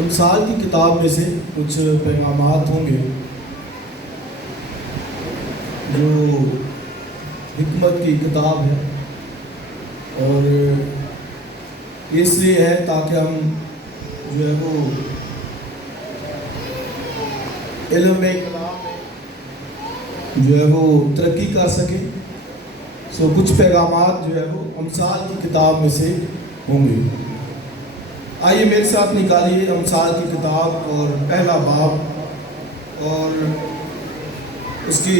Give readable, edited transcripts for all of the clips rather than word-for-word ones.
امثال کی کتاب میں سے کچھ پیغامات ہوں گے جو حکمت کی کتاب ہے، اور اس لیے ہے تاکہ ہم جو ہے وہ علم کلام میں جو ہے وہ ترقی کر سکیں۔ کچھ پیغامات جو ہے وہ امثال کی کتاب میں سے ہوں گے۔ آئیے میرے ساتھ نکالیے امثال کی کتاب اور پہلا باب، اور اس کی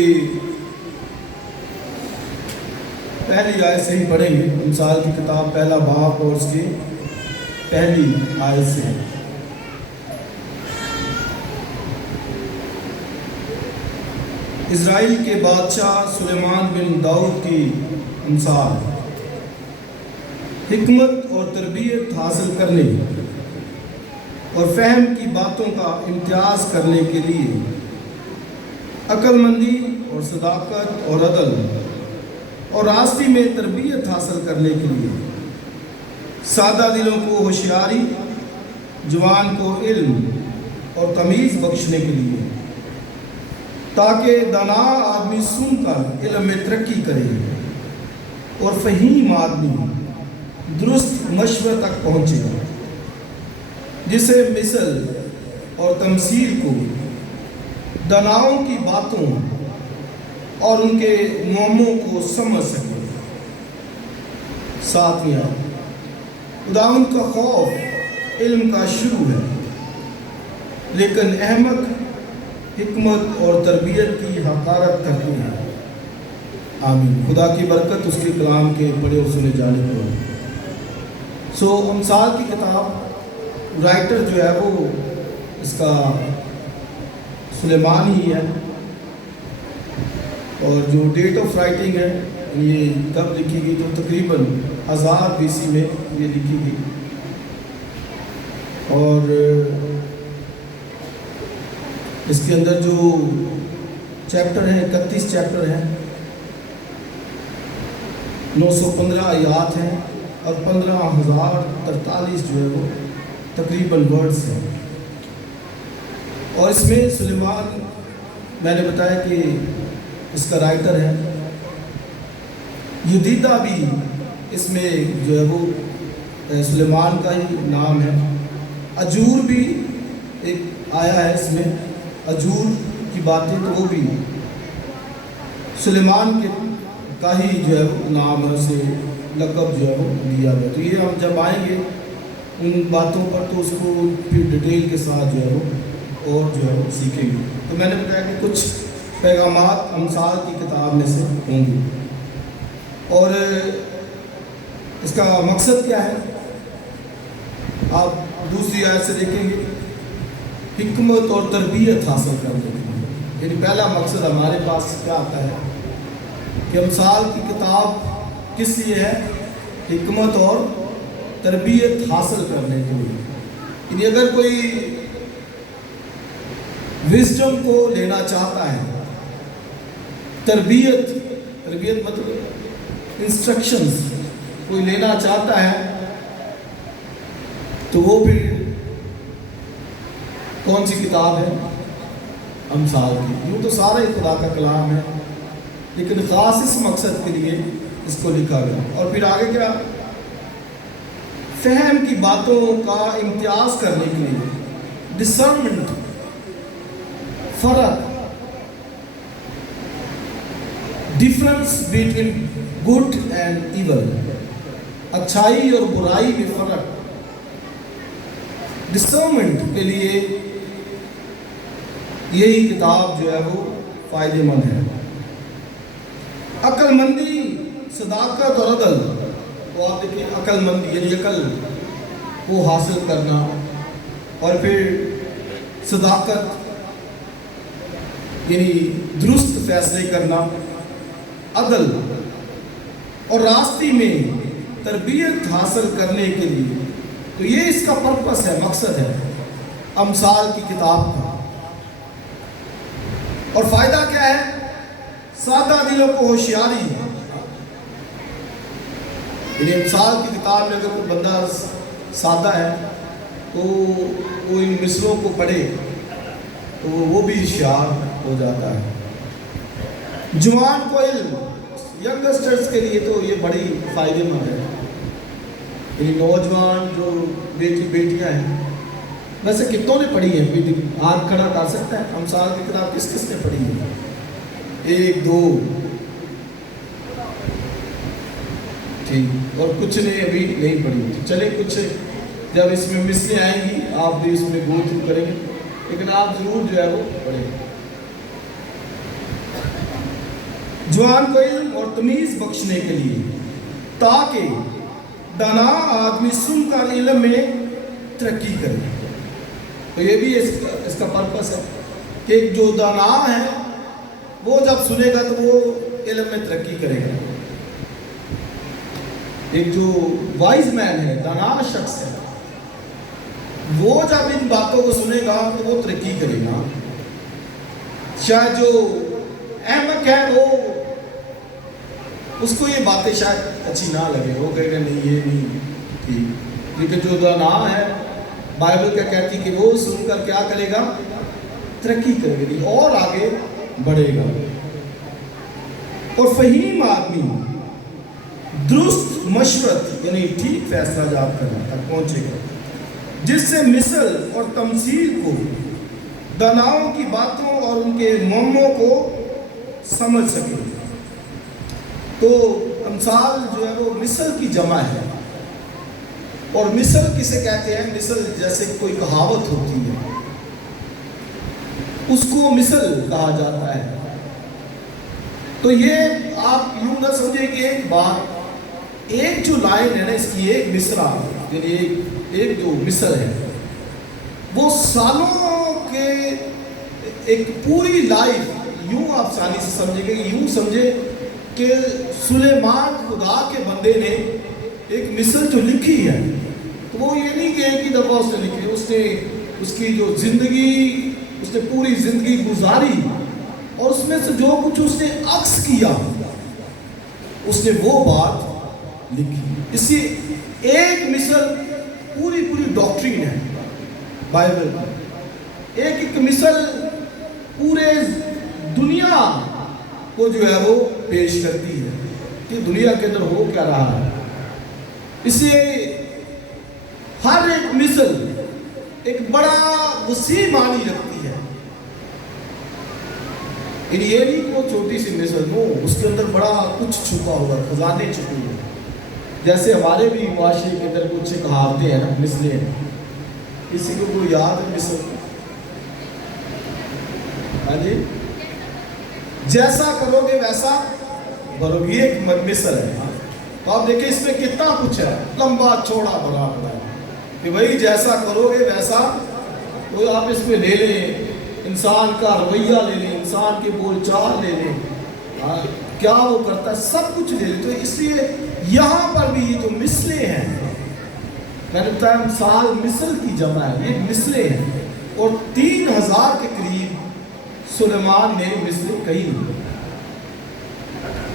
پہلی آیت سے ہی پڑھیں گے۔ امثال کی کتاب پہلا باب اور اس کی پہلی آیت سے۔ اسرائیل کے بادشاہ سلیمان بن داؤد کی امثال۔ حکمت اور تربیت حاصل کرنے اور فہم کی باتوں کا امتیاز کرنے کے لیے عقل مندی اور صداقت اور عدل، اور راستے میں تربیت حاصل کرنے کے لیے سادہ دلوں کو ہوشیاری، جوان کو علم اور تمیز بخشنے کے لیے، تاکہ دانا آدمی سن کر علم میں ترقی کرے اور فہیم آدمی درست مشورے تک پہنچے، جسے مثل اور تمثیل کو، داناؤں کی باتوں اور ان کے معموں کو سمجھ سکے۔ ساتویں، خداوند کا خوف علم کا شروع ہے، لیکن احمق حکمت اور تربیت کی حقارت کرتی ہے۔ آمین۔ خدا کی برکت اس کے کلام کے پڑھے اور سنے جانے پر ہو۔ امثال کی کتاب رائٹر جو ہے وہ اس کا سلیمان ہی ہے، اور جو ڈیٹ آف رائٹنگ ہے یہ کب لکھی گئی، تو تقریباً 1000 BC میں یہ لکھی گئی، اور اس کے اندر جو چیپٹر ہیں 31 چیپٹر ہیں، 915 آیات ہیں، اور 15,043 جو ہے وہ تقریباً ورڈز ہیں۔ اور اس میں سلیمان، میں نے بتایا کہ اس کا رائٹر ہے۔ یدیدہ بھی اس میں جو ہے وہ سلیمان کا ہی نام ہے۔ اجور بھی ایک آیا ہے اس میں، اجور کی باتیں، تو وہ بھی سلیمان کے کا ہی جو ہے وہ نام ہے، اسے لقب جو ہے وہ دیا گیا۔ تو یہ ہم جب آئیں گے ان باتوں پر تو اس کو پھر ڈیٹیل کے ساتھ جو ہے وہ اور جو ہے وہ سیکھیں گے۔ تو میں نے بتایا کہ کچھ پیغامات امثال کی کتاب میں سے ہوں گے، اور اس کا مقصد کیا ہے آپ دوسری آیت سے دیکھیں گے، حکمت اور تربیت حاصل کرنے کے لیے۔ یعنی پہلا مقصد ہمارے پاس کیا آتا ہے کہ امثال کی کتاب کس لیے ہے؟ حکمت اور تربیت حاصل کرنے کے لیے۔ یعنی اگر کوئی وزڈم کو لینا چاہتا ہے، تربیت مطلب انسٹرکشنز کوئی لینا چاہتا ہے، تو وہ بھی کون سی کتاب ہے؟ امثال کی۔ یوں تو سارا ہی خدا کا کلام ہے، لیکن خاص اس مقصد کے لیے اس کو لکھا گیا۔ اور پھر آگے کیا؟ فہم کی باتوں کا امتیاز کرنے کے لیے، ڈسرنمنٹ، فرق، difference between good and evil, اچھائی اور برائی میں فرق، ڈسرنمنٹ کے لیے یہی کتاب جو ہے وہ فائدہ مند ہے۔ عقل مندی، صداقت اور عدل، تو آپ دیکھیں عقل مندی یعنی عقل کو حاصل کرنا، اور پھر صداقت یعنی درست فیصلے کرنا، عدل، اور راستے میں تربیت حاصل کرنے کے لیے۔ تو یہ اس کا پرپس ہے، مقصد ہے امثال کی کتاب کا۔ اور فائدہ کیا ہے؟ سادہ دلوں کو ہوشیاری ہے۔ یعنی امثال کی کتاب میں اگر کوئی بندہ سادہ ہے تو وہ ان مصروں کو پڑھے تو وہ بھی ہوشیار ہو جاتا ہے۔ جوان کو علم، ینگسٹرز کے لیے تو یہ بڑی فائدے مند ہے، یعنی نوجوان جو بیٹیاں ہیں، ویسے کتنوں نے پڑھی ہے؟ ہاتھ کھڑا کر سکتا ہے؟ امثال کی کتاب کس کس نے پڑھی ہے؟ 1 2 ٹھیک، اور کچھ نے ابھی نہیں پڑھی۔ چلے کچھ جب اس میں مثلیں آئیں گی آپ بھی اس میں گو تھرو کریں گے، لیکن آپ ضرور جو ہے وہ پڑھیں۔ جوان کو علم اور تمیز بخشنے کے لیے، تاکہ دانا آدمی سن کر علم میں ترقی کرے۔ تو یہ بھی اس کا پرپس ہے کہ جو دانا ہے وہ جب سنے گا تو وہ علم میں ترقی کرے گا۔ ایک جو وائز مین ہے، دانا شخص ہے، وہ جب ان باتوں کو سنے گا تو وہ ترقی کرے گا۔ شاید جو احمق ہے وہ اس کو یہ باتیں شاید اچھی نہ لگے، وہ کہے گا نہیں یہ نہیں ٹھیک، لیکن جو دانا ہے بائبل کیا کہتی کہ وہ سن کر کیا کرے گا؟ ترقی کرے گا اور آگے بڑھے گا۔ اور فہیم آدمی درست مشورت یعنی ٹھیک فیصلہ جات کرنے تک پہنچے گا، جس سے مثل اور تمثیل کو، داناؤں کی باتوں اور ان کے معموں کو سمجھ سکے۔ تو امثال جو ہے وہ مثل کی جمع ہے، اور مثل کسے کہتے ہیں؟ مثل جیسے کوئی کہاوت ہوتی ہے اس کو مثل کہا جاتا ہے۔ تو یہ آپ یوں نہ سمجھیں کہ ایک بات، ایک جو لائن ہے نا اس کی، ایک مصرع یعنی ایک جو مثل ہے وہ سالوں کے ایک پوری لائف، یوں آپ آسانی سے سمجھیں گے، یوں سمجھے کہ سلیمان خدا کے بندے نے ایک مثل جو لکھی ہے تو وہ یہ نہیں کہ ایک ہی دفعہ اس نے لکھی، اس نے اس کی جو زندگی، اس نے پوری زندگی گزاری اور اس میں سے جو کچھ اس نے عکس کیا اس نے وہ بات لکھی۔ اسی ایک مثل پوری ڈاکٹرین ہے بائبل، ایک مثل پورے دنیا کو جو ہے وہ پیش کرتی ہے کہ دنیا کے اندر ہو کیا رہا ہے۔ اسے ہر ایک مثل ایک بڑا وسیع معنی رکھتی ہے، یہ نہیں کہ وہ چھوٹی سی مثل ہو، اس کے اندر بڑا کچھ چھپا ہوا، خزانے چھپے ہوئے۔ جیسے ہمارے بھی معاشرے کے اندر کچھ کہاوتیں ہیں نا، مثلیں ہیں، کسی کو کوئی یاد ہے مثل؟ ہاں جی، جیسا کرو گے ویسا بھرو گے، ایک مثل ہے۔ تو آپ دیکھیں اس میں کتنا کچھ ہے، لمبا چوڑا بڑا ہے کہ بھائی جیسا کرو گے ویسا، تو آپ اس میں لے لیں انسان کا رویہ، لے لیں انسان کے بول چال، لے لیں کیا وہ کرتا ہے، سب کچھ لے لیں۔ تو اس لیے یہاں پر بھی یہ جو مثلیں ہیں، میں نے بتایا مثال مثل کی جمع ہے، یہ مثلیں ہیں، اور 3000 کے قریب سلیمان نے مثلیں کہی۔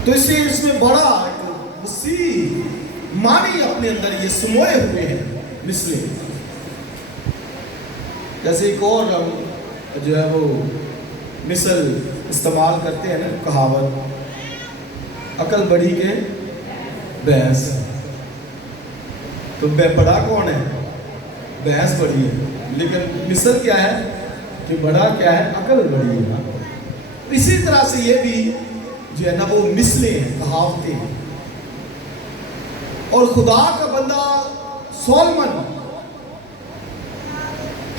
تو اس لیے اس میں بڑا وسیع معنی اپنے اندر یہ سموئے ہوئے ہیں مثلیں۔ جیسے ایک اور جو ہے وہ مثل استعمال کرتے ہیں نا، کہاوت، عقل بڑی کے بحث، تو بڑا کون ہے؟ بحث بڑی ہے، لیکن مثل کیا ہے کہ بڑا کیا ہے؟ عقل بڑی ہے۔ اسی طرح سے یہ بھی جو ہے نا وہ مثلیں ہیں، کہاوتیں ہیں۔ اور خدا کا بندہ سولمن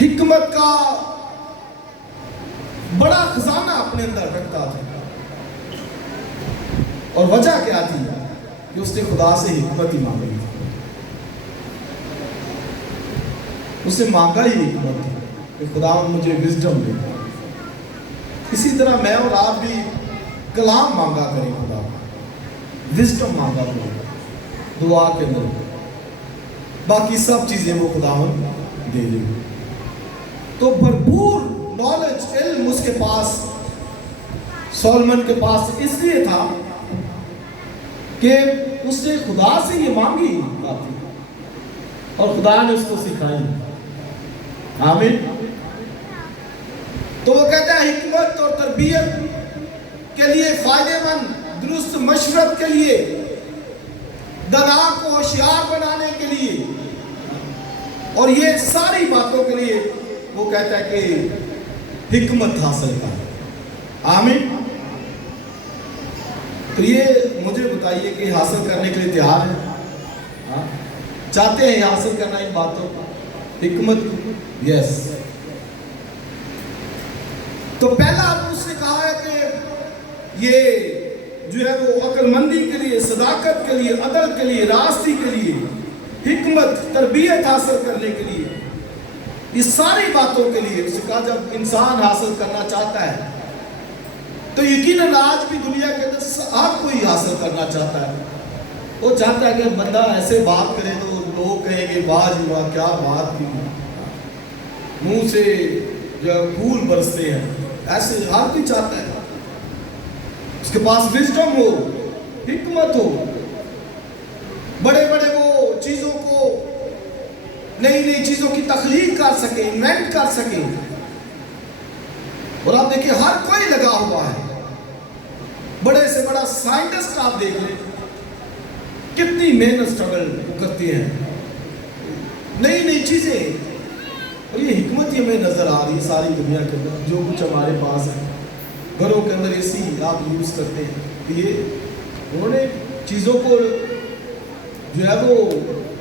حکمت کا بڑا خزانہ اپنے اندر رکھتا تھا، اور وجہ کیا تھی کہ اس نے خدا سے حکمت ہی مانگی تھی، اس نے مانگا ہی حکمت تھی کہ خدا مجھے وزڈم دے۔ اسی طرح میں اور آپ بھی کلام مانگا کریں، خدا وزڈم مانگا کریں دعا کے اندر، باقی سب چیزیں وہ خدا دے دے۔ تو بھرپور نالج، علم اس کے پاس، سولمن کے پاس اس لیے تھا کہ اس نے خدا سے یہ مانگی باتیں اور خدا نے اس کو سکھائی۔ آمین. تو وہ کہتا ہے حکمت اور تربیت کے لیے، فائدے مند درست مشورت کے لیے، دنا کو ہوشیار بنانے کے لیے، اور یہ ساری باتوں کے لیے وہ کہتا ہے کہ حکمت حاصل کر. آمین. تو یہ مجھے بتائیے کہ حاصل کرنے کے لیے تیار ہے؟ چاہتے ہیں حاصل کرنا ان باتوں کو، حکمت؟ یس. تو پہلا اس نے کہا ہے کہ یہ جو ہے وہ عقل مندی کے لیے، صداقت کے لیے، عدل کے لیے، راستی کے لیے، حکمت تربیت حاصل کرنے کے لیے، اس ساری باتوں کے لیے اس نے کہا جب انسان حاصل کرنا چاہتا ہے تو یقیناً آج بھی دنیا کے اندر ہر کوئی حاصل کرنا چاہتا ہے. وہ چاہتا ہے کہ بندہ ایسے بات کرے تو لوگ کہیں گے واہ جی واہ کیا بات کی، منہ سے جو پھول برستے ہیں. ایسے ہر کوئی چاہتا ہے اس کے پاس وزڈم ہو، حکمت ہو، بڑے بڑے وہ چیزوں کو، نئی نئی چیزوں کی تخلیق کر سکے، انوینٹ کر سکے. اور آپ دیکھیں ہر کوئی لگا ہوا ہے. بڑے سے بڑا سائنٹسٹ آپ دیکھ لیں کتنی محنت سٹرگل کرتے ہیں، نئی نئی چیزیں. اور یہ حکمت ہی ہمیں نظر آ رہی ہے ساری دنیا کے اندر. جو کچھ ہمارے پاس ہے، گھروں کے اندر اے سی آپ یوز کرتے ہیں، یہ انہوں نے چیزوں کو جو ہے وہ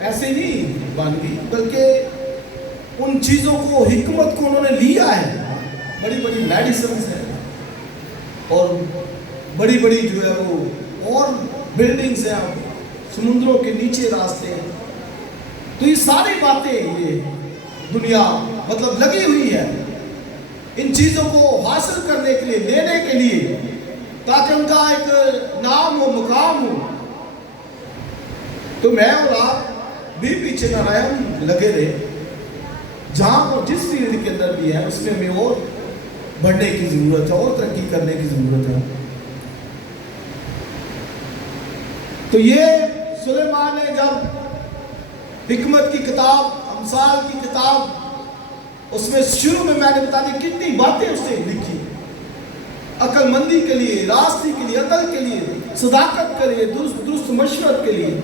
ایسے نہیں بن گئی، بلکہ ان چیزوں کو، حکمت کو انہوں نے لیا ہے. بڑی بڑی میڈیسنز ہیں اور بڑی بڑی جو ہے وہ اور بلڈنگز ہیں، سمندروں کے نیچے راستے ہیں. تو یہ ساری باتیں یہ دنیا مطلب لگی ہوئی ہے ان چیزوں کو حاصل کرنے کے لیے، لینے کے لیے، تاکہ ان کا ایک نام ہو، مقام ہو. تو میں اور آپ بھی پیچھے نہ رہے، ہم لگے رہے جہاں اور جس فیلڈ کے اندر بھی ہے اس میں ہمیں اور بڑھنے کی ضرورت ہے، اور ترقی کرنے کی ضرورت ہے. تو یہ سلیمان نے جب حکمت کی کتاب، امثال کی کتاب، اس میں شروع میں نے بتا دی کتنی باتیں اس نے لکھی، عقل مندی کے لیے، راستی کے لیے، عدل کے لیے، صداقت کے لیے، درست مشورت کے لیے.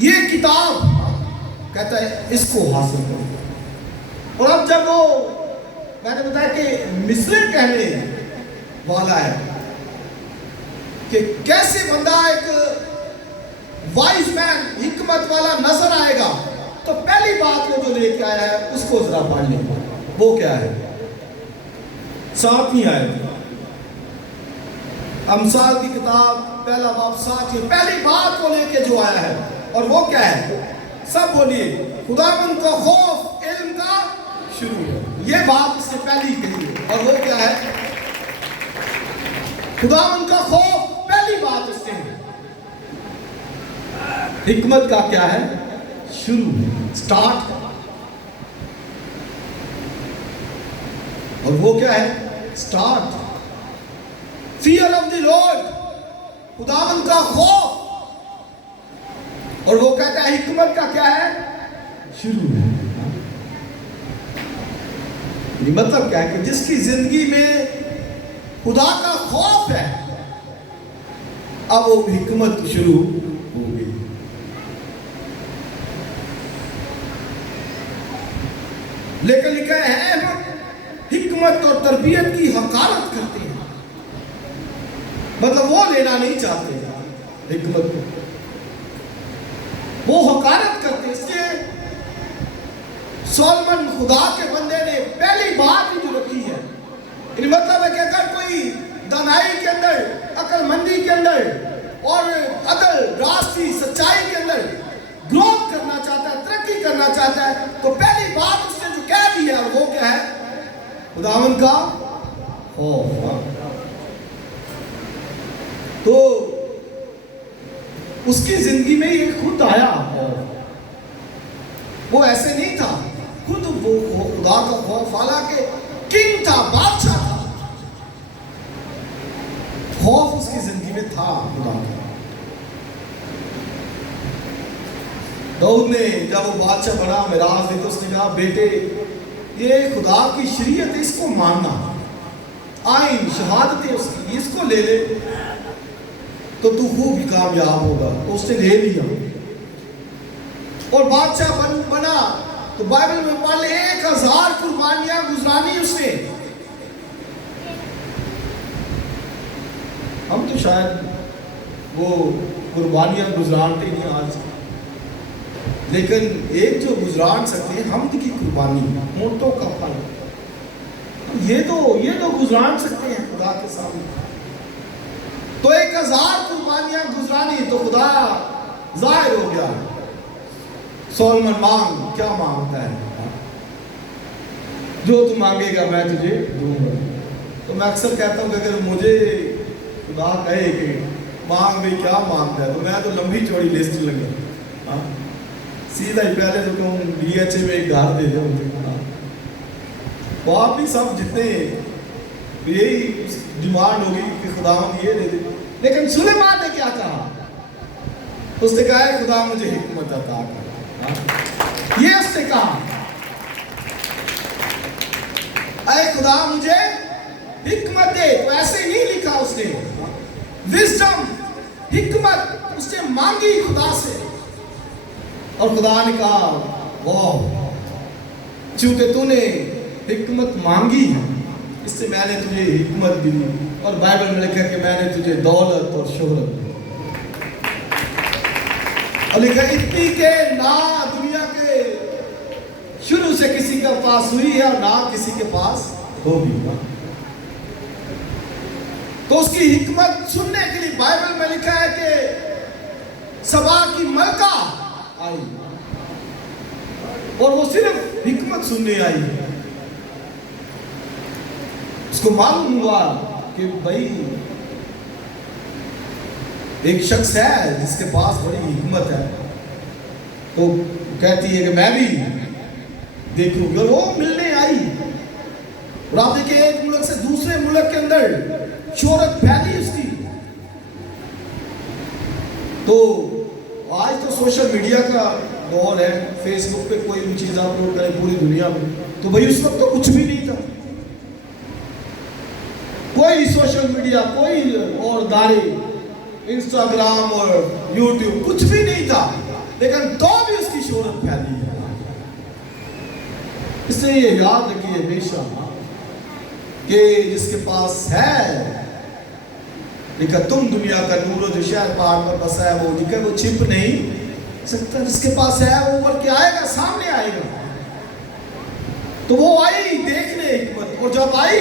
یہ کتاب کہتا ہے اس کو حاصل کرو. اور اب جب وہ میں نے بتایا کہ مصرے کہنے والا ہے کہ کیسے بندہ ایک وائز مین، حکمت والا نظر آئے گا، تو پہلی بات وہ جو لے کے آیا ہے اس کو ذرا پڑھ لیں. وہ کیا ہے؟ 7ویں آیت، امثال کی کتاب پہلا باب 7. پہلی بات وہ لے کے جو آیا ہے، اور وہ کیا ہے؟ سب بولیے، خداوند کا خوف علم کا شروع ہے. یہ بات اس سے پہلی کہی ہے. اور وہ کیا ہے؟ خداوند کا خوف پہلی بات اس نے. حکمت کا کیا ہے؟ شروع، سٹارٹ. اور وہ کیا ہے؟ Start. Fear of the lord, خداوند کا خوف. اور وہ کہتا ہے حکمت کا کیا ہے؟ شروع ہے. مطلب کیا ہے کہ جس کی زندگی میں خدا کا خوف ہے، اب وہ حکمت شروع ہو گئی. لیکن لکھا ہے حکمت اور تربیت کی حقارت کرتے ہیں. مطلب وہ لینا نہیں چاہتے حکمت کو، وہ حقارت کرتے. اس لیے سولمن خدا کے بندے نے پہلی بات ہی جو رکھی ہے، یعنی مطلب ہے کہ اگر کوئی دانائی کے اندر، عقل مندی کے اندر اور عدل، راستی، سچائی کے اندر گروتھ کرنا چاہتا ہے، ترقی کرنا چاہتا ہے، تو پہلی بات اس نے جو کہہ دی ہے وہ کیا ہے؟ خداوند کا خوف. تو اس کی زندگی میں یہ خود آیا. وہ ایسے نہیں تھا، خود وہ خدا کا خوف، حالانکہ کنگ تھا، بادشاہ تھا، خوف اس کی زندگی میں تھا خدا کا. داؤد نے جب وہ بادشاہ بنا، میراث دی، تو اس نے کہا بیٹے یہ خدا کی شریعت ہے، اس کو ماننا، آئین شہادتیں اس کی، اس کو لے لے تو خوب ہی کامیاب ہوگا۔ تو اس نے لے لیا اور بادشاہ بنا، تو بائبل میں پڑھ لے 1000 قربانیاں گزرانی اس نے۔ ہم تو شاید وہ قربانیاں گزرانتے نہیں آج، لیکن ایک جو گزران سکتے ہیں حمد کی قربانی، ہونٹوں کا پھل، یہ تو گزران سکتے ہیں خدا کے سامنے۔ تو 1000 قربانیاں گزرانی تو خدا ظاہر ہو گیا۔ سولمن مانگ، کیا مانگتا ہے؟ جو تو مانگے گا میں تجھے دوں گا۔ تو میں اکثر کہتا ہوں کہ اگر مجھے خدا کہے کہ مانگ بھی کیا مانگتا ہے، تو میں تو لمبی چوڑی لسٹ لگا، سیدھا ہی پہلے تو کہوں DHA میں ایک گھر دے دیں مجھے، وہ آپ بھی سب جتنے یہی ڈیمانڈ ہوگی کہ خدا ہم یہ دے دے۔ لیکن سلیمان نے کیا کہا؟ اس نے کہا ہے خدا مجھے حکمت عطا کر، یہ اس نے کہا اے خدا مجھے حکمت دے۔ تو ایسے ہی نہیں لکھا اس نے، وزڈم، حکمت اس نے مانگی خدا سے، اور خدا نے کہا واہ، چونکہ تو نے حکمت مانگی ہے اس سے میں نے تجھے حکمت بھی دی، اور بائبل میں لکھا کہ میں نے تجھے دولت اور شہرت دی، اور لکھا اتنی کہ نہ دنیا کے شروع سے کسی کے پاس ہوئی ہے اور نہ کسی کے پاس ہوگی۔ تو اس کی حکمت سننے کے لیے بائبل میں لکھا ہے کہ سبا کی ملکہ آئی، اور وہ صرف حکمت سننے آئی۔ اس کو معلوم ہوا کہ بھائی ایک شخص ہے جس کے پاس بڑی حکمت ہے، تو کہتی ہے کہ میں بھی دیکھوں گا۔ وہ ملنے آئی، اور آپ دیکھیں ایک ملک سے دوسرے ملک کے اندر شہرت پھیلی اس کی۔ تو آج تو سوشل میڈیا کا دور ہے، فیس بک پہ کوئی بھی چیز اپلوڈ کرے پوری دنیا میں، تو بھائی اس وقت تو کچھ بھی نہیں تھا، کوئی سوشل میڈیا، کوئی اور دارے، انسٹاگرام اور یوٹیوب کچھ بھی نہیں تھا، لیکن تو بھی اس کی شہرت پھیلی ہے۔ اس سے یہ یاد رکھیے ہمیشہ کہ جس کے پاس ہے، لیکن تم دنیا کا نور جو شہر پہاڑ پر بسا ہے، وہ لیکن وہ چھپ نہیں سکتا۔ جس کے پاس ہے وہ اوپر کے آئے گا، سامنے آئے گا۔ تو وہ آئی دیکھنے حکمت، اور جب آئی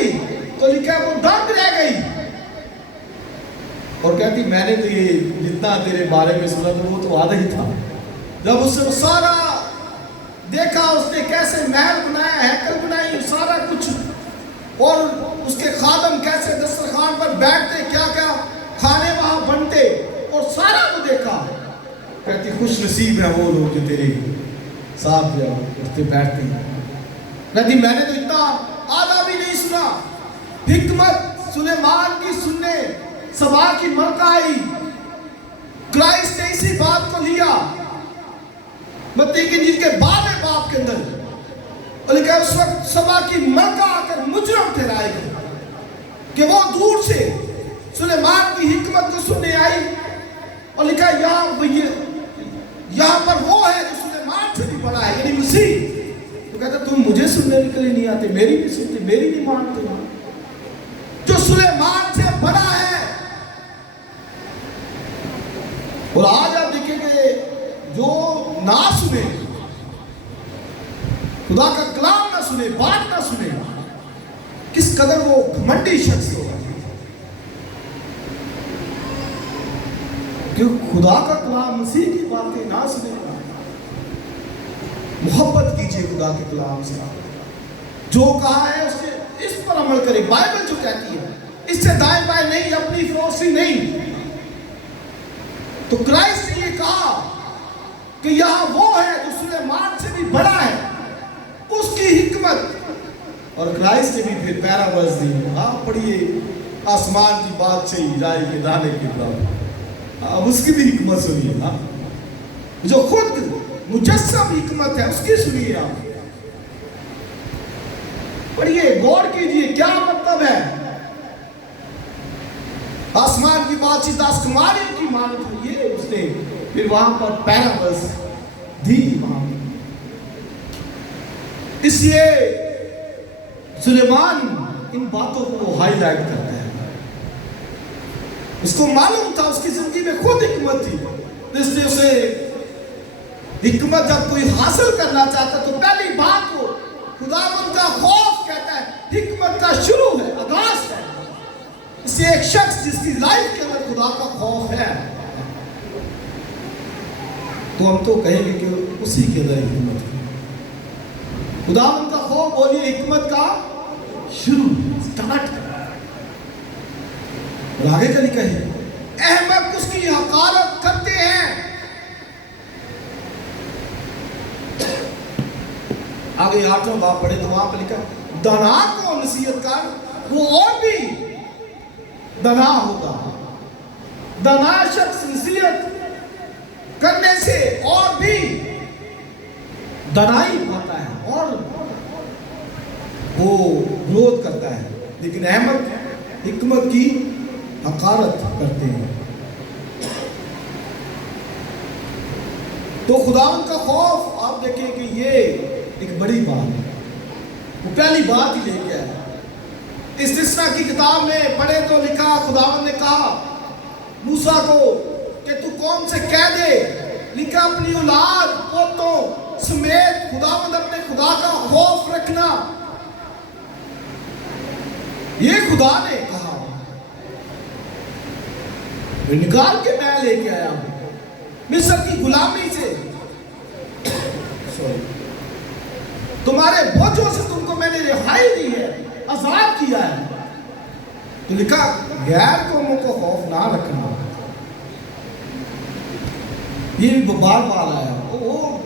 تو لکھا وہ دنگ رہ گئی، اور کہتی میں نے تو یہ جتنا تیرے بارے میں سنا تو وہ تو آدھا ہی تھا۔ جب اس نے سارا دیکھا، اس نے کیسے محل بنایا، ہیکل بنائی، سارا کچھ، اور اس کے خادم کیسے دسترخوان پر بیٹھتے، کیا کیا کھانے وہاں بنتے، اور سارا وہ دیکھا، کہتی خوش نصیب ہے وہ لوگ جو تیرے ساتھ اٹھتے بیٹھتے ہیں۔ کہتی میں نے تو اتنا آدھا بھی نہیں سنا۔ حکمت سلیمان کی سننے سبا کی ملکہ آئی، کرائسٹ نے اسی بات کو لیا متی کی انجیل کے 12 باب کے اندر، اور لکھا اس وقت سبا کی ملکہ آ کر مجرم ٹھہرائے گی کہ وہ دور سے سلیمان کی حکمت کو سننے آئی، اور لکھا یہاں پر وہ ہے جو سلیمان سے بھی بڑا ہے، یعنی مسیح۔ تو کہتا تم مجھے سننے کے لیے نہیں آتے، میری بھی سنتے، میری نہیں مانتے، جو سلیمان سے بڑا ہے۔ اور آج آپ دیکھیں گے جو نہ سنے، خدا کا کلام نہ سنے، بات نہ سنے، کس قدر وہ گھمنڈی شخص ہوگا۔ کہ خدا کا کلام، مسیح کی باتیں نہ سنے گا۔ محبت کیجئے خدا کے کلام سے، جو کہا ہے اس سے اس پر عمل کرے۔ بائبل جو کہتی ہے اس سے دائیں بائیں نہیں، اپنی فلسفی نہیں۔ تو کرائسٹ نے یہ کہا کہ یہاں وہ ہے جو سلیمان سے بھی بڑا ہے، اس کی حکمت۔ اور کرائسٹ نے بھی پھر پیراورز دی، آپ پڑھیے آسمان کی بادشاہی رائے کے دانے کی برابر، اب اس کی بھی حکمت سنیے نا، جو خود مجسم حکمت ہے اس کی سنیے آپ۔ پڑھیے، غور کیجئے کیا مطلب ہے۔ آسمان کی بادشاہ آسمانی کی مانت ہے، یہ اس نے پھر وہاں پر پیرابلز دی وہاں۔ اس لیے سلیمان ان باتوں کو ہائی لائٹ کرتا ہے۔ اس کو معلوم تھا، اس کی زندگی میں خود حکمت تھی، اس نے اسے حکمت جب کوئی حاصل کرنا چاہتا تو پہلی بات کو خداوند کا خوف کہتا ہے، حکمت کا شروع ہے، آغاز ہے۔ اس سے ایک شخص جس کی لائف کے اندر خدا کا خوف ہے تو ہم تو کہیں گے کہ اسی کے اندر حکمت ہے۔ خداوند کا خوف بولیے حکمت کا شروع، سٹارٹ۔ اور آگے کا لکھا ہے احمق اس کی حقارت کرتے ہیں۔ آگے 8واں باب پڑھے تو وہاں پر لکھا دانا کو نصیحت کر وہ اور بھی دانا ہوگا۔ دانا شخص نصیحت کرنے سے اور بھی دانائی پاتا ہے اور وہ گروتھ کرتا ہے، لیکن احمق حکمت کی حقارت کرتے ہیں۔ تو خداوند کا خوف آپ دیکھیں کہ یہ ایک بڑی بات ہے، وہ پہلی بات ہی لے کے آیا۔ استثنا کی کتاب میں پڑھے تو لکھا خداوند نے کہا موسیٰ کو کہ تو قوم سے کہہ دے، لکھا اپنی اولاد پوتوں سمیت خداوند اپنے خدا کا خوف رکھنا۔ یہ خدا نے کہا، نکال کے میں لے کے آیا ہوں مصر کی غلامی سے، تمہارے بوجھوں سے تم کو میں نے رہائی دی ہے، آزاد کیا ہے۔ تو لکھا غیر قوموں کو خوف نہ رکھنا۔ یہ بھی بار بار آیا، وہ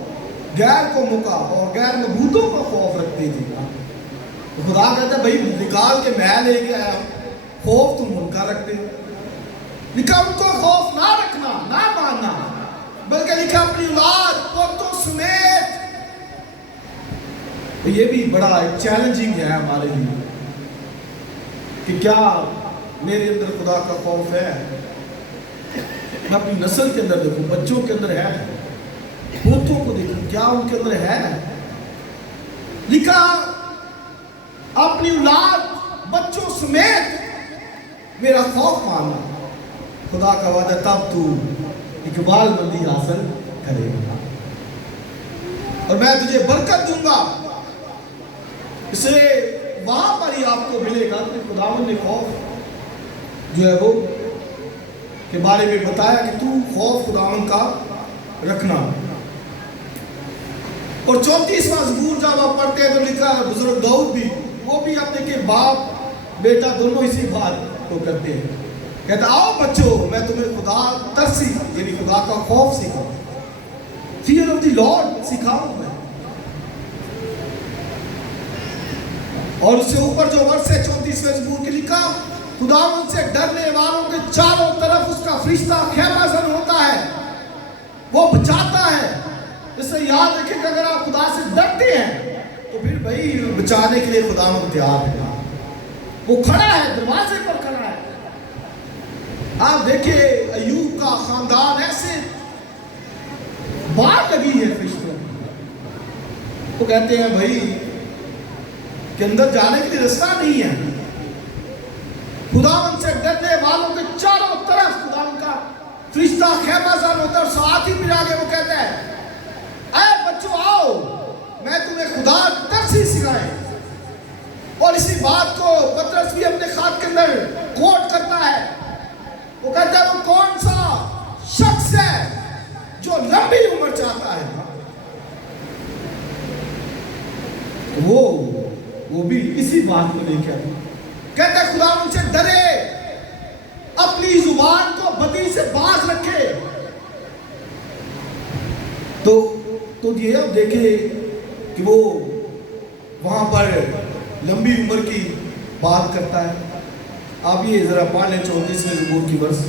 غیر قوموں کا اور غیر معبودوں کا خوف رکھتی تھی۔ تو خدا کہتا ہے بھائی نکال کے میں لے کے آیا، خوف تم ان کا رکھتے ہو۔ لکھا ان کو خوف نہ رکھنا، نہ ماننا، بلکہ لکھا اپنی اولاد پوتوں سمیت۔ یہ بھی بڑا چیلنجنگ ہے ہمارے لیے کہ کیا میرے اندر خدا کا خوف ہے؟ میں اپنی نسل کے اندر دیکھوں، بچوں کے اندر ہے، پوتوں کو دیکھوں، کیا ان کے اندر ہے؟ لکھا اپنی اولاد بچوں سمیت میرا خوف ماننا۔ خدا کا وعدہ تب تو اقبال مندی حاصل کرے گا اور میں تجھے برکت دوں گا۔ اس لیے وہاں پر ہی آپ کو ملے گا کہ خداوند نے خوف جو ہے وہ کے بارے میں بتایا کہ تو خوف خداوند کا رکھنا۔ اور 34واں زبور جب آپ پڑھتے ہیں تو لکھا ہے بزرگ داؤد بھی، وہ بھی اپنے کے باپ بیٹا دونوں اسی بات کو کرتے ہیں، کہتا آؤ بچوں میں تمہیں خدا ترسی یعنی خدا کا خوف سکھاؤں، فیئر آف دی لارڈ سکھاؤں میں۔ اور اس سے اوپر جو ورس ہے 34ویں زبور کے لکھا خداوند سے ڈرنے والوں کے چاروں طرف اس کا فرشتہ خیمہ زن ہوتا ہے، وہ بچاتا ہے۔ اس سے یاد رکھیں کہ اگر آپ خدا سے ڈرتے ہیں تو پھر بھائی بچانے کے لیے خداوند تیار ہے، وہ کھڑا ہے، دروازے پر کھڑا ہے۔ آپ دیکھیں ایوب کا خاندان ایسے بات لگی ہے فرشتوں کی، وہ کہتے ہیں بھائی کہ اندر جانے کے لیے رستہ نہیں ہے۔ خداوند سے ڈرنے والوں کے چاروں طرف خداوند کا فرشتہ خیمہ زن ہوتا ہے۔ اور ساتھ ہی پھر آگے وہ کہتا ہے اے بچوں آؤ میں تمہیں خدا ترسی سکھائے۔ اور اسی بات کو پطرس بھی اپنے خط کے اندر کوٹ کرتا ہے، وہ کہتا ہے وہ کون سا شخص ہے جو لمبی عمر چاہتا ہے، وہ بھی اسی بات کو لے کے آتا ہے، کہتا ہے خدا ان سے ڈرے، اپنی زبان کو بدی سے باز رکھے۔ تو یہ اب دیکھیں کہ وہ وہاں پر لمبی عمر کی بات کرتا ہے۔ آپ یہ ذرا پڑھ لیں 34ویں زبور کی ورس۔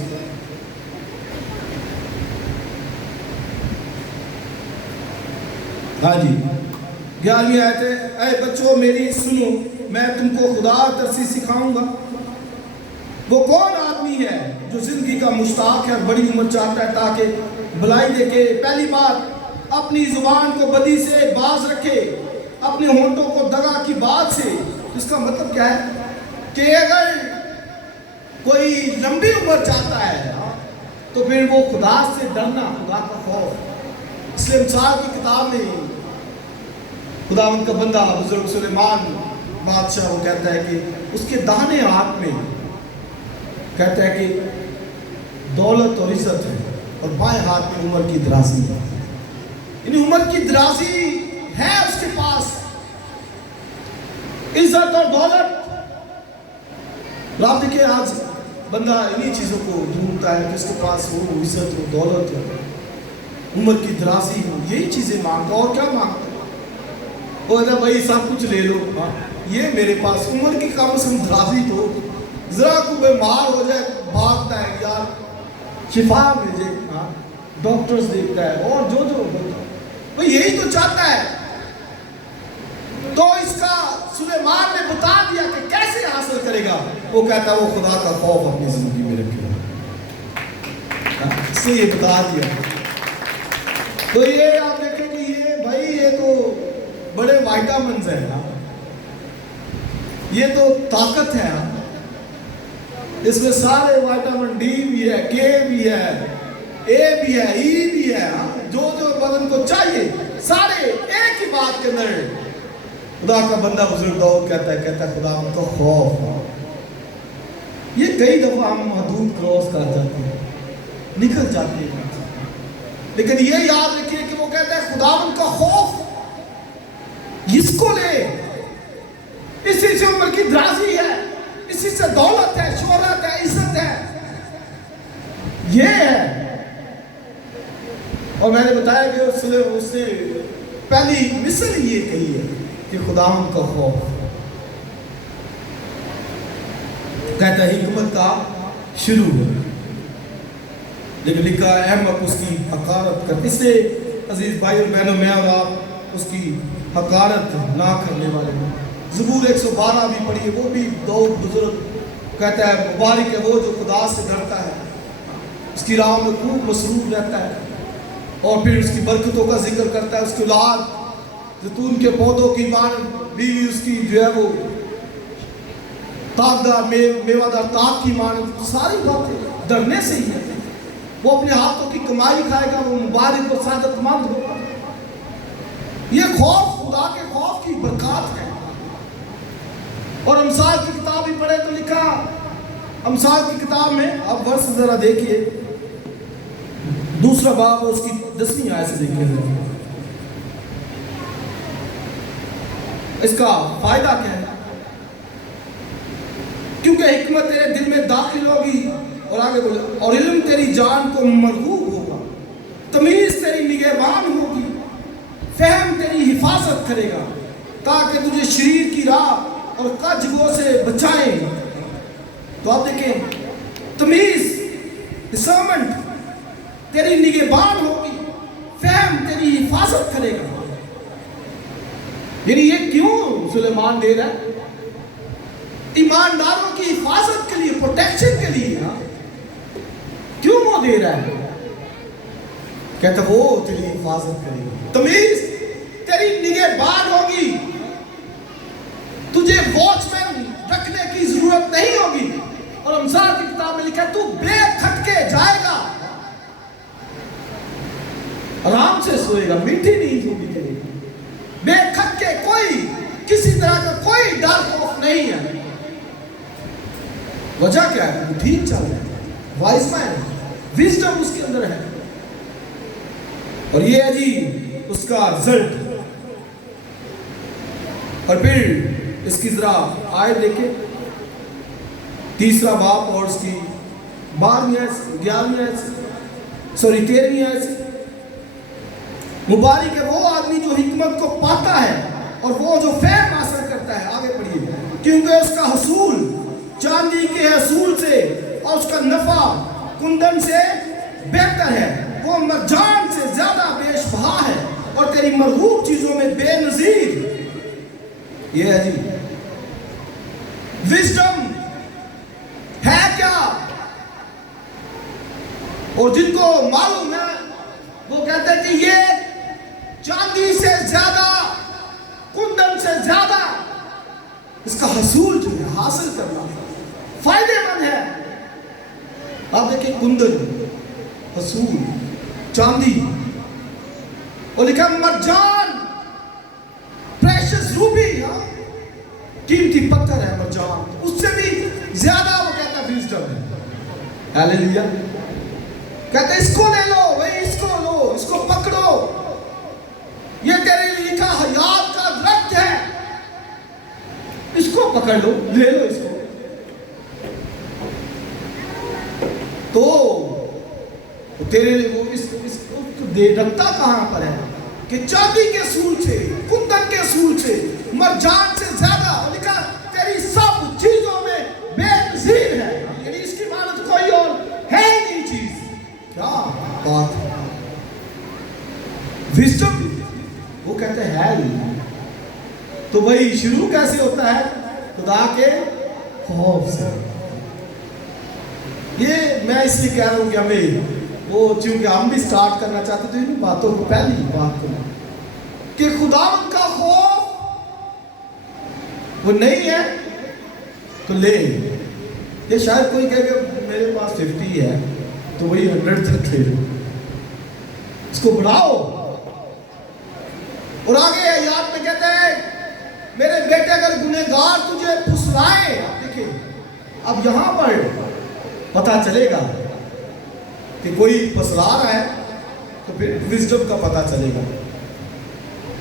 ہاں جی 11ویں آیت ہے، اے بچوں میری سنو، میں تم کو خدا ترسی سکھاؤں گا۔ وہ کون آدمی ہے جو زندگی کا مشتاق ہے، بڑی عمر چاہتا ہے تاکہ بھلائی دیکھے؟ پہلی بات، اپنی زبان کو بدی سے باز رکھے، اپنے ہونٹوں کو دغا کی بات سے۔ اس کا مطلب کیا ہے کہ اگر کوئی لمبی عمر چاہتا ہے تو پھر وہ خدا سے ڈرنا، خدا کا خوف۔ اس لیے مثال کی کتاب میں خدا ان کا بندہ بزرگ سلیمان بادشاہ وہ کہتا ہے کہ اس کے داہنے ہاتھ میں کہتا ہے کہ دولت اور عزت ہے، اور بائیں ہاتھ میں عمر کی درازی ہے۔ یعنی عمر کی درازی ہے اس کے پاس، عزت اور دولت۔ آپ دیکھیں آج بندہ انہی چیزوں کو ڈھونڈتا ہے کہ اس کے پاس ہو عزت ہو، دولت ہو، عمر کی درازی ہو، یہی چیزیں مانگتا۔ اور کیا مانگتا ہے؟ وہ کہتا ہے بھائی سب کچھ لے لو، یہ میرے پاس عمر کی کم سے کم درازی تو ذرا کو بیمار ہو جائے بھاگتا ہے یار شفا مل جائے، ڈاکٹرز دیکھتا ہے اور جو بھائی یہی تو چاہتا ہے۔ تو اس کا سلیمان نے بتا دیا کہ کیسے حاصل کرے گا۔ وہ کہتا ہے وہ خدا کا خوف اپنی زندگی میں رکھے گا، اس نے یہ بتا دیا۔ تو یہ آپ دیکھیں کہ یہ بھائی یہ تو بڑے وائٹامنز ہیں نا، یہ تو طاقت ہے نا، اس میں سارے وائٹامن ڈی بھی ہے، کے بھی ہے، اے بھی ہے، ای بھی ہے، جو بدن کو چاہیے سارے ایک ہی بات کے اندر۔ خدا کا بندہ بزرگ داؤد کہتا ہے خدا ان کا خوف۔ یہ کئی دفعہ ہم حدود کراس کر جاتے ہیں، نکل جاتے ہیں، لیکن یہ یاد رکھیے کہ وہ کہتا ہے خدا ان کا خوف اس کو لے، اسی سے عمر کی درازی ہے، اسی سے دولت ہے، شہرت ہے، عزت ہے، یہ ہے۔ اور میں نے بتایا کہ اس نے پہلی مثل یہ کہی ہے کہ خدا ان کا خوف۔ کہتا ہے حکمت کا شروع ہے، لیکن لکھا احمق اس کی حقارت کرتے۔ اس سے عزیز بھائی اور بہنوں، میں اور آپ اس کی حقارت نہ کرنے والے ہیں۔ زبور 112 بھی پڑھیے، وہ بھی داؤد بزرگ کہتا ہے مبارک ہے وہ جو خدا سے ڈرتا ہے، اس کی راہ میں خوب مصروف رہتا ہے، اور پھر اس کی برکتوں کا ذکر کرتا ہے، اس کی اولاد زیتون کے پودوں کی مانند، بیوی اس کی جو ہے وہ تاغدار میوہ دار تاغ کی مانند۔ ساری باتیں ڈرنے سے ہی ہے۔ وہ اپنے ہاتھوں کی کمائی کھائے گا، وہ مبارک اور سعادت مند ہوگا۔ یہ خوف خدا کے خوف کی برکات ہے۔ اور امثال کی کتاب بھی پڑھے تو لکھا، امثال کی کتاب میں اب ورس ذرا دیکھیے، دوسرا باب اس کی 10ویں آیت سے دیکھیے، اس کا فائدہ کیا ہے؟ کیونکہ حکمت تیرے دل میں داخل ہوگی، اور آگے بولے، اور علم تیری جان کو مرغوب ہوگا، تمیز تیری نگہبان ہوگی، فہم تیری حفاظت کرے گا، تاکہ تجھے شریر کی راہ اور کجگو سے بچائیں۔ تو آپ دیکھیں تمیز، ڈسرنمنٹ تیری نگہبان ہوگی، فہم تیری حفاظت کرے گا۔ یعنی یہ کیوں سلیمان دے رہا ہے؟ ایمانداروں کی حفاظت کے لیے، پروٹیکشن کے لیے۔ کیوں وہ دے رہا ہے؟ کہتا وہ تیری حفاظت کرے گا، تمیز تیری نگہبان ہوگی، تجھے واچ مین رکھنے کی ضرورت نہیں ہوگی۔ اور امثال کی کتاب میں لکھا ہے تو بے کھٹکے جائے گا، آرام سے سوئے گا، میٹھی نیند ہوگی تیری، بے کھٹکے، کوئی کسی طرح کا کوئی ڈر خوف نہیں ہے۔ وجہ کیا ہے؟ وہ ٹھیک چل رہا ہے، وائز مین، وزڈم اس کے اندر ہے، اور یہ ہے جی اس کا رزلٹ۔ اور پھر اس کی ذرا آیت دیکھیں، تیسرا باب اور اس کی 12ویں آیت، 11ویں آیت، 13ویں آیت سے، مبارک ہے وہ آدمی جو حکمت کو پاتا ہے اور وہ جو فہم حاصل کرتا ہے۔ آگے پڑھیے، کیونکہ اس کا حصول چاندی کے حصول سے اور اس کا نفع کندن سے بہتر ہے، وہ مرجان سے زیادہ بیش بہا ہے اور تیری مرغوب چیزوں میں بے نظیر۔ یہ ہے جی کو معلوم ہے، وہ کہتے ہیں کہ یہ چاندی سے زیادہ، کندن سے زیادہ اس کا حصول جو ہے حاصل کرنا فائدے مند ہے۔ آپ دیکھیں کندن، حصول، چاندی، اور لکھا مرجان، پریشس روبی، قیمتی پتھر ہے مرجان، اس سے بھی زیادہ وہ کہتا ہے وزڈم ہے۔ ہاللیلویا۔ کہتا ہے اس کو لے لو بھائی، اس کو لو، اس کو پکڑو، یہ تیرے لیے لکھا حیات کا درخت ہے، اس کو پکڑ لو، لے لو اس کو۔ تو تیرے لیے وہ اس کو دے رکھتا کہاں پر ہے کہ چاندی کے سول سے، کندن کے سول سے، مرجان سے زیادہ لکھا تیری سب چیزوں میں بے نظیر ہے، یعنی اس کی مانند کوئی اور ہے ہی نہیں چیز۔ کیا بات ہے! وزڈم وہ کہتے ہیں تو وہی شروع کیسے ہوتا ہے؟ خدا کے خوف سے۔ یہ میں اس لیے کہہ رہا ہوں کہ ہمیں وہ چونکہ ہم بھی سٹارٹ کرنا چاہتے تھے ان باتوں کو، پہلی بات کو کہ خداوند کا خوف وہ نہیں ہے تو لے۔ یہ شاید کوئی کہے کہ میرے پاس 50 ہے تو وہی 100 تک لے لو، اس کو بڑھاؤ۔ اور آگے آیات میں کہتے ہیں میرے بیٹے اگر گنہگار تجھے پھسلائے، دیکھیں اب یہاں پر پتہ چلے گا کہ کوئی پھسلا رہا ہے تو پھر وزڈم کا پتہ چلے گا۔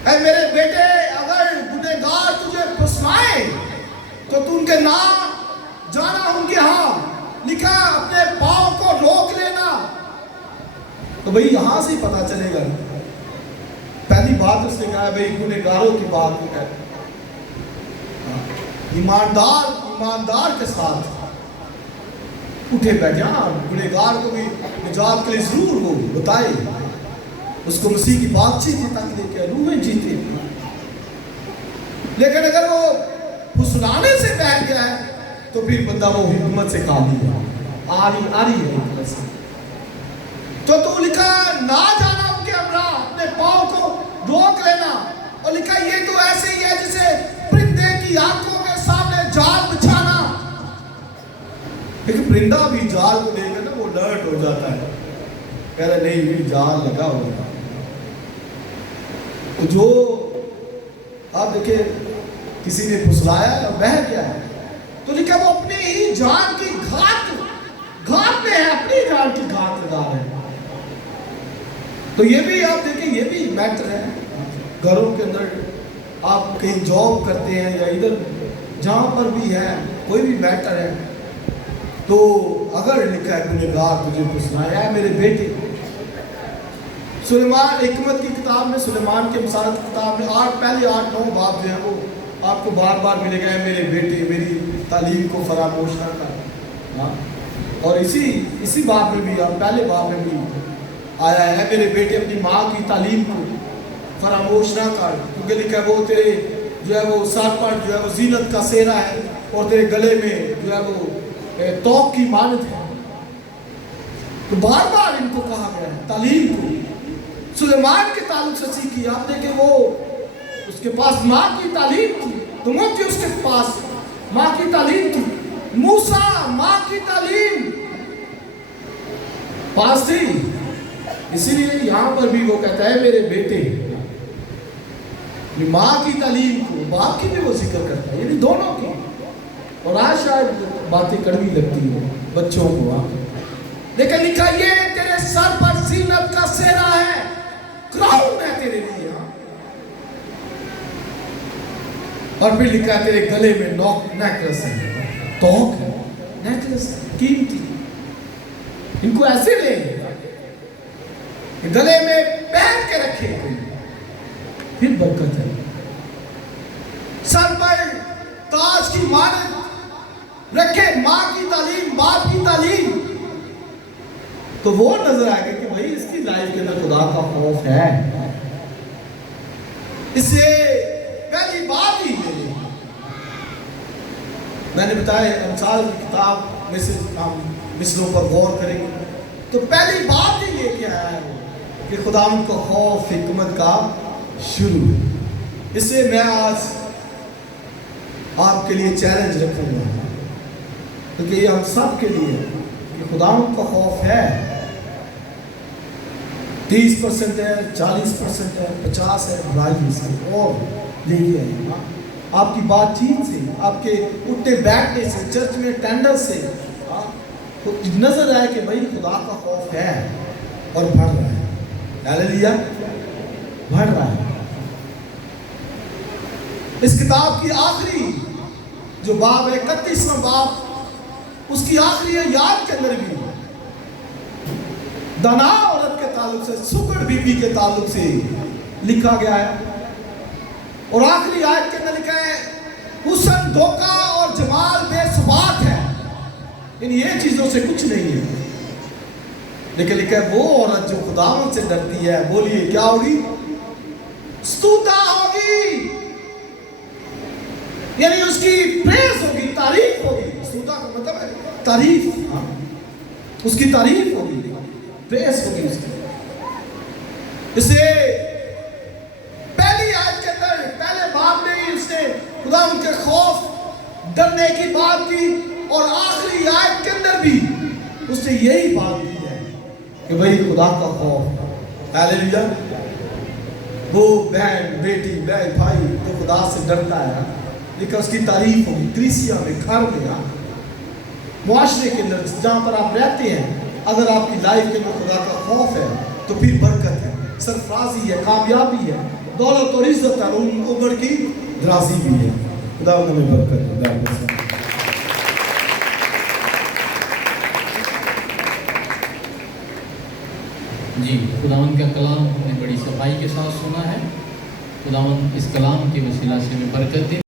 اے میرے بیٹے اگر گنہگار تجھے پھسلائے تو تو ان کے نام جانا ان کے ہاں، لکھا اپنے پاؤں کو روک لینا۔ تو بھئی یہاں سے پتہ چلے گا۔ پہلی بات اس نے کہا ہے بھئی گنہگاروں کی بات کو کہتے ہیں، ایماندار کے ساتھ اٹھے بیٹھے۔ ہاں گنہگار کو بھی نجات کے لیے ضرور وہ بتائے، اس کو مسیح کی بات چیتی تک لے کے روحیں جیتے، لیکن اگر وہ پھسلانے سے بیٹھ گیا ہے تو پھر بندہ وہ حکمت سے خالی ہے، آری ہے۔ تو لکھا نہ جانا ان کے امراء، اپنے پاؤں کو روک لینا۔ اور لکھا یہ تو ایسے ہی ہے جسے پرندے کی آنکھوں کے سامنے جال بچھانا۔ لیکن پرندہ بھی جال کو دیکھ کر نا وہ الرٹ ہو جاتا ہے، کہہ رہا نہیں بھی جال لگا ہوگا۔ تو جو آپ دیکھیں کسی نے پھسلایا اور بہہ گیا ہے تو لکھا وہ اپنی ہی جان کی گھات میں ہے، اپنی جان کی گھات لگا رہے ہیں۔ تو یہ بھی آپ دیکھیں یہ بھی میٹر ہے۔ گھروں کے اندر آپ کہیں جاب کرتے ہیں یا ادھر جہاں پر بھی ہے، کوئی بھی میٹر ہے، تو اگر لکھا ہے گنہگار تجھے پھسلایا ہے میرے بیٹے۔ سلیمان حکمت کی کتاب میں، سلیمان کے مسارت کی کتاب میں پہلے 8-9 باب جو ہے وہ آپ کو بار بار ملے گا، میرے بیٹے میری تعلیم کو فراموش نہ کر۔ اور اسی باب میں بھی، پہلے باب میں بھی آیا ہے میرے بیٹے اپنی ماں کی تعلیم کو فراموش نہ کر، کیونکہ لکھا ہے وہ تیرے جو ہے وہ سر پر جو ہے وہ زینت کا سہرا ہے اور تیرے گلے میں جو ہے وہ توق کی مانند ہے۔ تو بار بار ان کو کہا گیا ہے تعلیم کو۔ سلیمان کے تعلق سے سیکھی، آپ دیکھیں وہ اس کے پاس ماں کی تعلیم تھی، تموتھی اس کے پاس ماں کی تعلیم تھی، موسیٰ ماں کی تعلیم پاس تھی۔ اسی لیے یہاں پر بھی وہ کہتا ہے میرے بیٹے، ماں کی تعلیم کو، باپ کی بھی وہ ذکر کرتا ہے، یعنی دونوں کی۔ اور آج شاید باتیں کڑوی لگتی ہیں بچوں کو، لیکن لکھا یہ تیرے سر پر زینت کا سہرا ہے، کراؤن ہے تیرے لیے، اور پھر لکھا ہے تیرے گلے میں نیکلس ہے، توق ہے، نیکلس ہے، قیمتی۔ ان کو ایسے لے گلے میں پہن کے رکھے، پھر برکت ہے۔ سر پر تاج کی مانند رکھے، ماں کی تعلیم، باپ کی تعلیم، تو وہ نظر آئے گا کہ بھائی اس کی لائف کے اندر خدا کا خوف ہے۔ اس سے پہلی بات ہی ہے، میں نے بتایا امثال کی کتاب میں سے ہم مثلوں پر غور کریں گے تو پہلی بات ہی لے کے آیا ہے وہ کہ خداوند کا خوف حکمت کا شروع ہے۔ اس سے میں آج آپ کے لیے چیلنج رکھوں گا، کیونکہ یہ ہم سب کے لیے کہ خداوند کا خوف ہے، 30% ہے، 40% ہے، 50 ہے، برائی سے اور لے کے آئیے۔ آپ کی بات چیت سے، آپ کے اٹھنے بیٹھنے سے، چرچ میں اٹینڈنس سے نظر آئے کہ بھئی خدا کا خوف ہے اور بڑھ رہا ہے۔ ہاللیلویا، بڑھ رہا ہے۔ اس کتاب کی آخری جو باب ہے، 31واں باب، اس کی آخری آیات کے اندر بھی دنا عورت کے تعلق سے، سکڑ بی بی کے تعلق سے لکھا گیا ہے، اور آخری آیت کے اندر لکھا ہے حسن دھوکہ اور جمال بے ثبات ہے، یعنی یہ چیزوں سے کچھ نہیں ہے، لیکن لکھا ہے وہ عورت جو خداوند سے ڈرتی ہے، بولیے کیا ہوگی؟ ستوتا ہوگی، یعنی اس کی پریز ہوگی، تعریف ہوگی۔ ستوتا کا مطلب ہے تعریف، اس کی تعریف ہوگی، پریز ہوگی اس کی۔ اسے پہلی آیت کے اندر، پہلے باب میں ہی اس نے خداوند کے خوف، ڈرنے کی بات کی، اور آخری آیت کے اندر بھی اس نے یہی بات کی ہے کہ بھئی خدا کا خوف۔ ہاللیلویا، وہ بہن، بیٹی، بہن، بھائی جو خدا سے ڈرتا ہے، لیکن اس کی تعریف ہوگی، کلیسیا میں، گھر میں، معاشرے کے اندر جہاں پر آپ رہتے ہیں، اگر آپ کی لائف کے اندر خدا کا خوف ہے تو پھر برکت ہے، سرفرازی ہے، کامیابی ہے، دولت اور عزت ہے، اور عمر کی درازی بھی ہے۔ خدا ہمیں برکت ہے۔ جی، خداوند کا کلام ہم نے بڑی صفائی کے ساتھ سنا ہے۔ خداوند اس کلام کے وسیلہ سے ہمیں برکت دے۔